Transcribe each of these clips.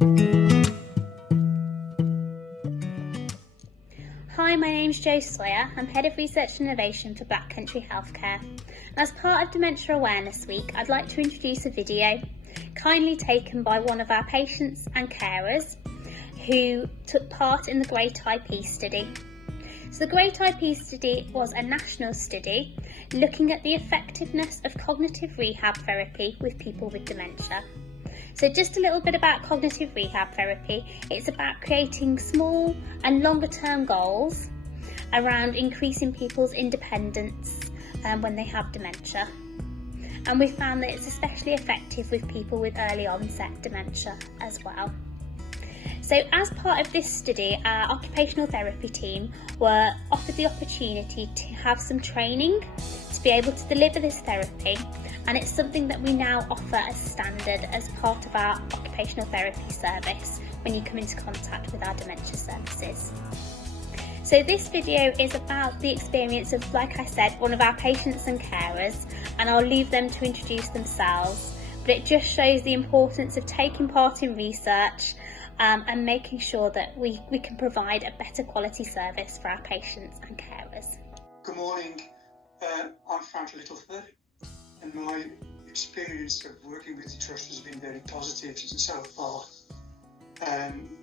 Hi, my name's Jo Sawyer. I'm Head of Research and Innovation for Black Country Healthcare. As part of Dementia Awareness Week, I'd like to introduce a video kindly taken by one of our patients and carers who took part in the GREAT-iP study. So the GREAT-iP study was a national study looking at the effectiveness of cognitive rehab therapy with people with dementia. So just a little bit about cognitive rehab therapy. It's about creating small and longer term goals around increasing people's independence when they have dementia. And we found that it's especially effective with people with early onset dementia as well. So as part of this study, our occupational therapy team were offered the opportunity to have some training to be able to deliver this therapy, and it's something that we now offer as standard as part of our occupational therapy service when you come into contact with our dementia services. So this video is about the experience of, like I said, one of our patients and carers, and I'll leave them to introduce themselves, but it just shows the importance of taking part in research and making sure that we can provide a better quality service for our patients and carers. Good morning, I'm Frank Littleford, and my experience of working with the Trust has been very positive so far.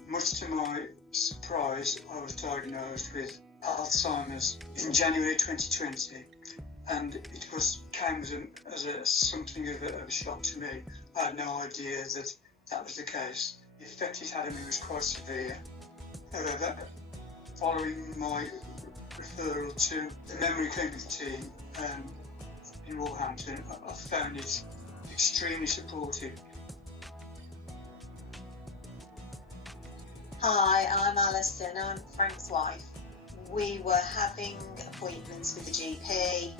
Much to my surprise, I was diagnosed with Alzheimer's in January 2020, and it came as something of a shock to me. I had no idea that was the case. The effect it had on me was quite severe. However, following my referral to the memory clinic team in Wolverhampton, I found it extremely supportive. Hi, I'm Alison, I'm Frank's wife. We were having appointments with the GP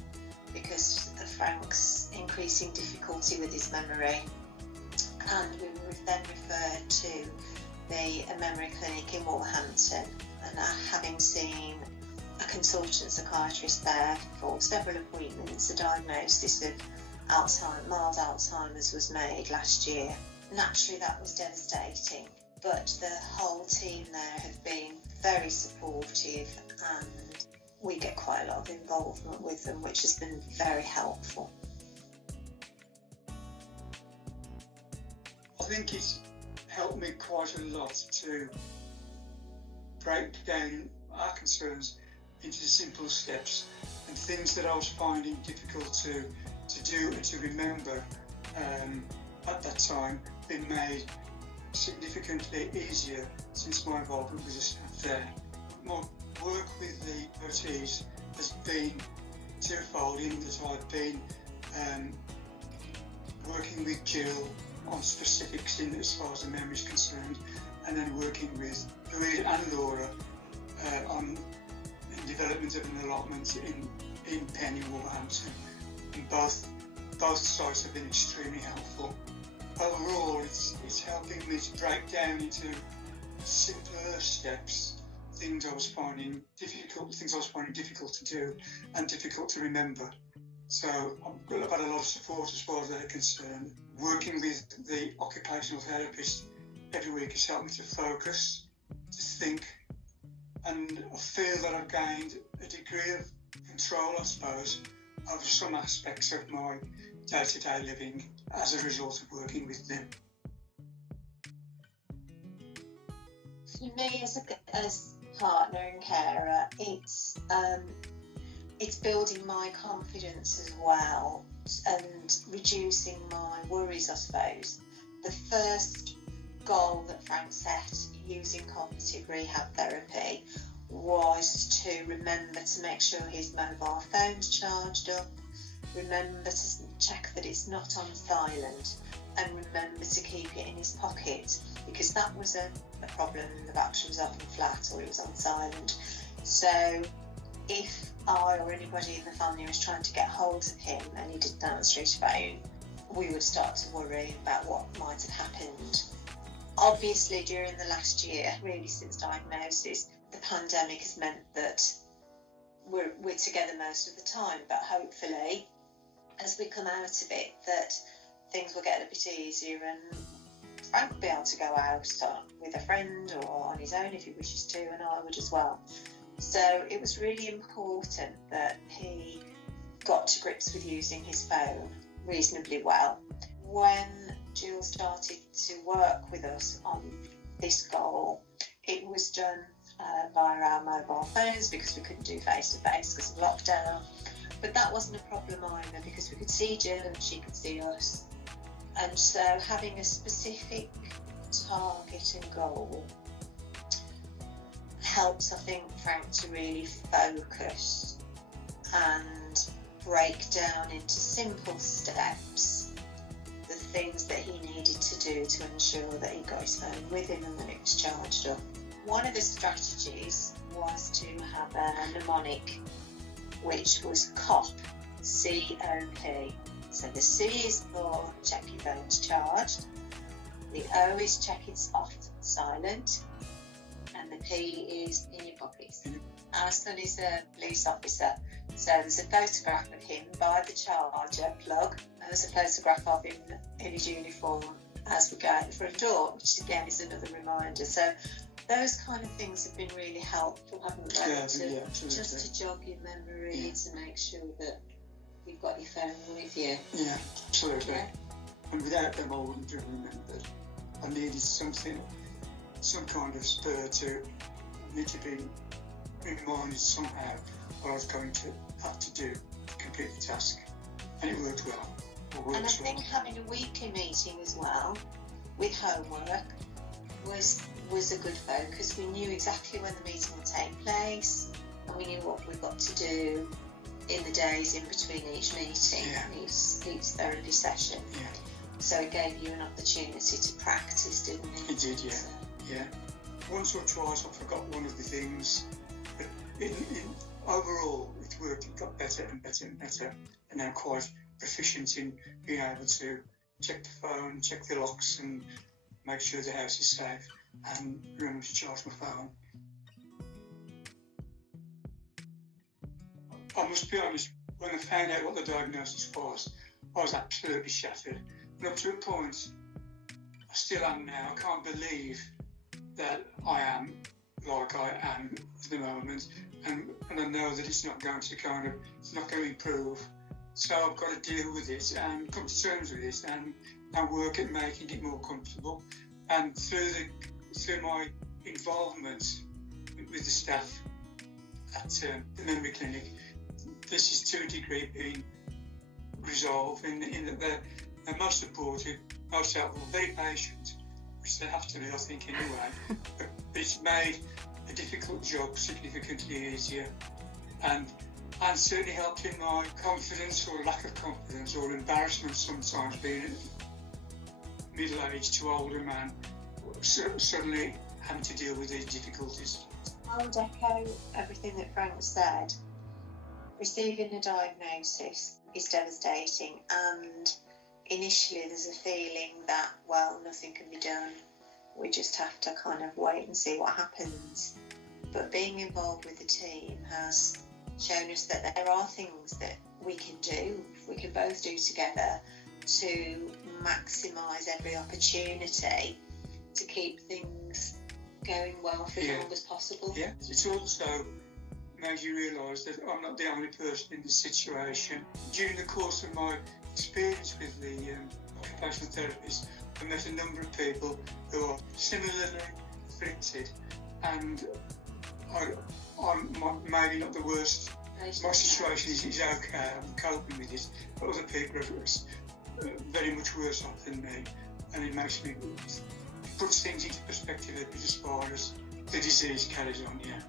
because of Frank's increasing difficulty with his memory, and we were then referred to the memory clinic in Wolverhampton, and having seen a consultant psychiatrist there for several appointments, a diagnosis of mild Alzheimer's was made last year. Naturally that was devastating, but the whole team there have been very supportive, and we get quite a lot of involvement with them, which has been very helpful. I think it's helped me quite a lot to break down our concerns into simple steps, and things that I was finding difficult to do and to remember at that time been made significantly easier since my involvement with the staff there. My work with the OTs has been twofold, in that I've been working with Jill on specifics as far as the memory is concerned, and then working with Louise and Laura on the development of an allotment in Penn in Wolverhampton. And both sites have been extremely helpful. Overall, it's helping me to break down into simpler steps, things I was finding difficult to do and difficult to remember. So I've had a lot of support as far as they're concerned. Working with the occupational therapist every week has helped me to focus, to think, and I feel that I've gained a degree of control, I suppose, over some aspects of my day-to-day living as a result of working with them. For me, as partner and carer, it's building my confidence as well and reducing my worries, I suppose. The first goal that Frank set using cognitive rehab therapy was to remember to make sure his mobile phone's charged up, remember to check that it's not on silent, and remember to keep it in his pocket, because that was a problem. The battery was often flat or it was on silent. So if I or anybody in the family was trying to get hold of him and he didn't answer his phone, we would start to worry about what might have happened. Obviously, during the last year, really since diagnosis, the pandemic has meant that we're together most of the time, but hopefully, as we come out of it, that things will get a bit easier and Frank would be able to go out with a friend or on his own if he wishes to, and I would as well. So it was really important that he got to grips with using his phone reasonably well. When Jill started to work with us on this goal, it was done via our mobile phones because we couldn't do face-to-face because of lockdown. But that wasn't a problem either because we could see Jill and she could see us. And so having a specific target and goal helps, I think, Frank to really focus and break down into simple steps the things that he needed to do to ensure that he got his phone with him and that it was charged up. One of the strategies was to have a mnemonic which was COP, C-O-P. So the C is for check your phone's charged, the O is check it's off silent, and the P is in your pockets. Our son is a police officer, so there's a photograph of him by the charger plug, and there's a photograph of him in his uniform as we go out the front door, which again is another reminder. So those kind of things have been really helpful, haven't they? Just to jog your memory, to make sure that you've got your phone with you. Yeah, absolutely. Yeah. And without them, I wouldn't have remembered. I needed something, some kind of spur to need to be reminded somehow what I was going to have to do to complete the task. And it worked well. And I think having a weekly meeting as well with homework was a good focus. We knew exactly when the meeting would take place, and we knew what we got to do in the days in between each meeting, each therapy session. Yeah. So it gave you an opportunity to practice, didn't it? It did, yeah. Yeah. Once or twice I forgot one of the things, but overall it worked. It got better and better and better, and I'm quite proficient in being able to check the phone, check the locks, and make sure the house is safe, and remember to charge my phone. I must be honest, when I found out what the diagnosis was, I was absolutely shattered. And up to a point, I still am now. I can't believe that I am like I am at the moment, and I know that it's not going to improve. So I've got to deal with it and come to terms with it and work at making it more comfortable. And through my involvement with the staff at the memory clinic, this is to a degree being resolved in that they're most supportive, most helpful, very patient, which they have to be, I think, anyway. But it's made a difficult job significantly easier, and certainly helped in my confidence or lack of confidence or embarrassment sometimes, being a middle-aged to older man, suddenly having to deal with these difficulties. I would echo everything that Frank said. Receiving a diagnosis is devastating, and initially there's a feeling that, well, nothing can be done. We just have to kind of wait and see what happens. But being involved with the team has shown us that there are things that we can do, we can both do together to maximise every opportunity to keep things going well for as long as possible. Yeah, it's also made you realise that I'm not the only person in this situation. During the course of my experience with the occupational therapist, I met a number of people who are similarly afflicted, and I'm maybe not the worst. My situation is okay, I'm coping with it, but other people are very much worse off than me, and it puts things into perspective a bit as far as the disease carries on, yeah.